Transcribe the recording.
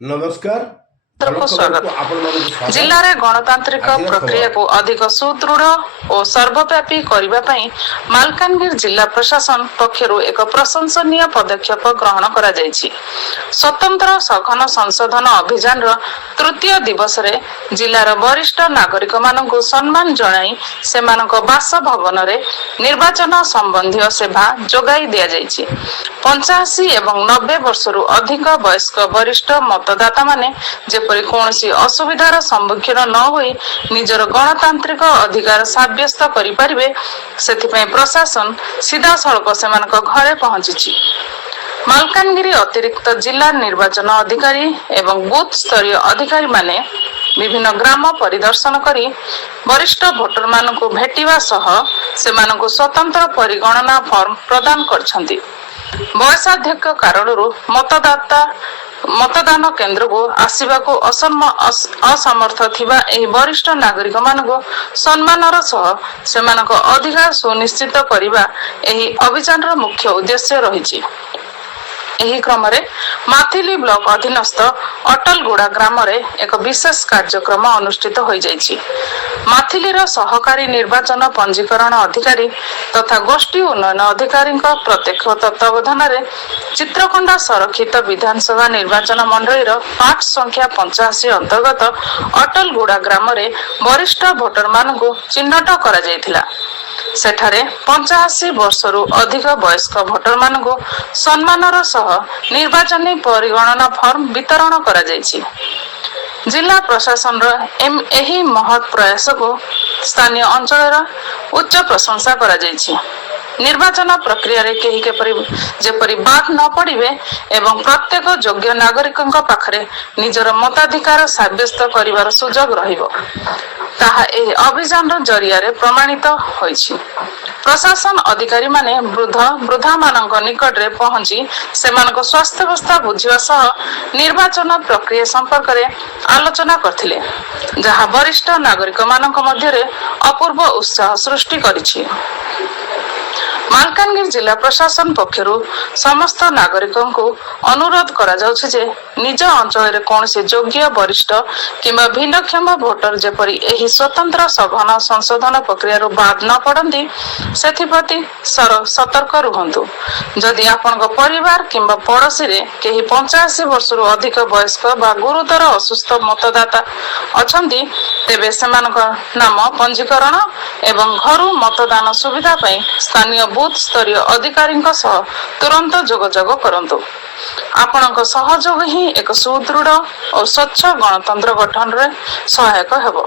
नमस्कार को स्वागत। जिले में गणतांत्रिक प्रक्रिया को अधिक सुदृढ़ और सर्वव्यापी करने मालकानगिरी जिला प्रशासन पक्षर एक प्रशंसनीय पदक्षेप ग्रहण करा जायछि। स्वतंत्र सघन संशोधन अभियान तृतीय दिवस रे जिलार वरिष्ठ नागरिक मानकु सम्मान जणाई सेमानक बासभवन रे निर्वाचन संबंधी सेवा जोगाई दिया जायछि। 85 एवं 90 वर्षरु अधिक वयस्क वरिष्ठ मतदाता माने जेपरि कोनोसी असुविधार सम्मुखीन न होई निजर गणतांत्रिक अधिकार साब्यस्त करि परिबे सेथिपय प्रशासन सीधा सड़क सेमानक घरे पहुंचिछि। मालकानगिरी अतिरिक्त जिला निर्वाचन अधिकारी एवं बूथ स्तरीय अधिकारी माने विभिन्न ग्राम परिदर्शन करी वरिष्ठ भोटर मानकु भेटिवा सह सेमानकु स्वतंत्र परिगणना फॉर्म प्रदान करछन्ति। वयसाध्यक्ष कारणरू मतदान केन्द्र को आसवा को असमर्थ थिबा एही वरिष्ठ नागरिक मानकु सम्मानर सह सेमानक अधिकार सुनिश्चित करिबा एही अभियान रो मुख्य उद्देश्य रहिछि। एही क्रम रे माथिली ब्लॉक अधीनस्थ अटलगुड़ा ग्राम रे एक विशेष कार्यक्रम अनुष्ठित हो जाइछि। माथिली रो सहकारी निर्वाचन पंजीकरण अधिकारी तथा गोष्ठी उन्नयन अधिकारी प्रत्यक्ष तत्वावधान रे चित्रकोंडा संरक्षित विधानसभा निर्वाचन मंडली रो पार्ट संख्या 85 अंतर्गत अटलगुड़ा ग्राम रे वरिष्ठ भोटर मानकु चिन्हट करा जायथिला। सेठारे 85 वर्षरु अधिक वयस्क भोटर मानकु सम्मानर सह निर्वाचन परिगणना फॉर्म वितरण करा जायछि। जिला प्रशासन एही महत् प्रयास को स्थानीय अंचल उच्च प्रशंसा करा जायछि। निर्वाचन प्रक्रिया रे केही जेपरि बात न पड़िबे एवं प्रत्येक योग्य नागरिक पाखरे निजर मताधिकार साब्यस्त करिवार सुजोग रहिबो ताहा एही अभियान जरिया रे प्रमाणित होइछि। प्रशासन अधिकारी माने वृद्धा मानक निकट रे पहुंची सेमानक स्वास्थ्य अवस्था बुझिवा सह निर्वाचन प्रक्रिया संपर्क रे आलोचना करथिले, जहा वरिष्ठ नागरिक मानक मध्य रे अपूर्व उत्साह सृष्टि करिछि। मालकानगिरी जिला प्रशासन पक्षरु समस्त नागरिकों को अनुरोध करा जाउछि जे निज अंचल रे कोनसे योग्य वरिष्ठ किंबा भिन्नक्षम भोटर जेपरि एही स्वतंत्र सघन संशोधन प्रक्रिया रो बाद न पड़ंती सेथिप्रति सतर्क रुहंतु। जदि आपनक परिवार किंबा पड़ोसी रे केही 85 वर्षरु अधिक वयस्क बा गुरुतर असुस्थ मतदाता अछंती तेबे सेमानक नाम पंजीकरण एवं घरु मतदान सुविधा पई स्थानीय बूथ स्तरीय अधिकारी सह तुरंत जोगाजोग करंतु। आपनक सहयोग ही एक सुदृढ़ और स्वच्छ गणतंत्र गठन रे सहायक हेबो।